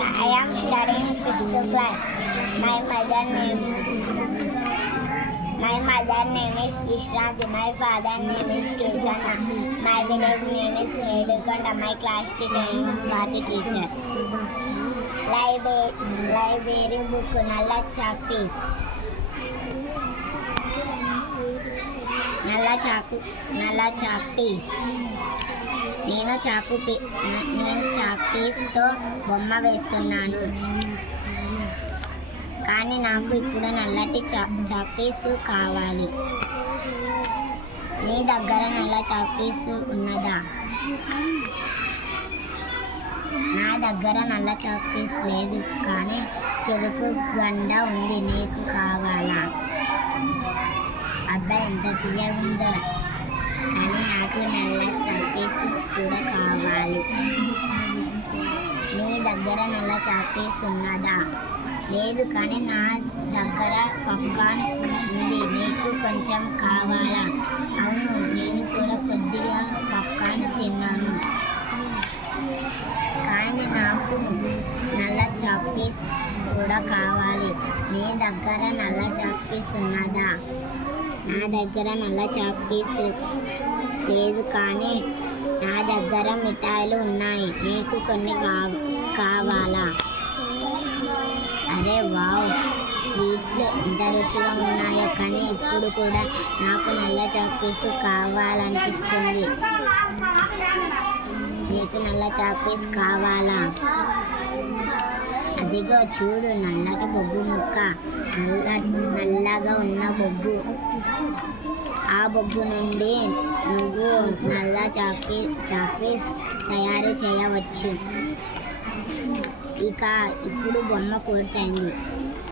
I am studying 5th class. My mother name is Vishranti. My father name is Keshanna. My village name is Nedukonda. My class teacher name is Swati teacher. Library book Nalla chalk piece. నల్ల chalk piece. నేను chalk పీస్తో బొమ్మ వేస్తున్నాను, కానీ నాకు ఇప్పుడు నల్లటి chalk piece కావాలి. నీ దగ్గర నల్ల చాక్ పీస్ ఉన్నదా? నా దగ్గర నల్ల చాక్ పీస్ లేదు, కానీ చెరుకు గండ ఉంది. నీకు కావాలా? అబ్బాయి ఎంత తీయగుందో, కానీ నాకు నల్ల చాక్ పీస్ కూడా కావాలి. నీ దగ్గర నల్ల చాక్ పీస్ ఉన్నదా? లేదు, కానీ నా దగ్గర పాప్కార్న్ ఉంది. నీకు కొంచెం కావాలా? అవును, నేను కూడా కొద్దిగా పాప్కార్న్ తిన్నాను, కానీ నాకు నల్ల చాక్ పీస్ కూడా కావాలి. నీ దగ్గర నల్ల చాక్ పీస్ ఉన్నదా? నా దగ్గర నల్ల చాక్ పీస్ లేదు, కానీ నా దగ్గర మిఠాయిలు ఉన్నాయి. నీకు కొన్ని కావాలా? అరే వావ్, స్వీట్లు ఎంత రుచిగా ఉన్నాయో, కానీ ఇప్పుడు కూడా నాకు నల్ల చాక్ పీస్ కావాలనిపిస్తుంది. నీకు నల్ల చాక్ పీస్ కావాలా? అదిగో చూడు, నల్లటి బొగ్గు ముక్క, నల్లగా ఉన్న బొగ్గు. ఆ బొగ్గు నుండి నువ్వు నల్ల చాక్ పీస్ తయారు చేయవచ్చు. ఇప్పుడు బొమ్మ పూర్తయింది.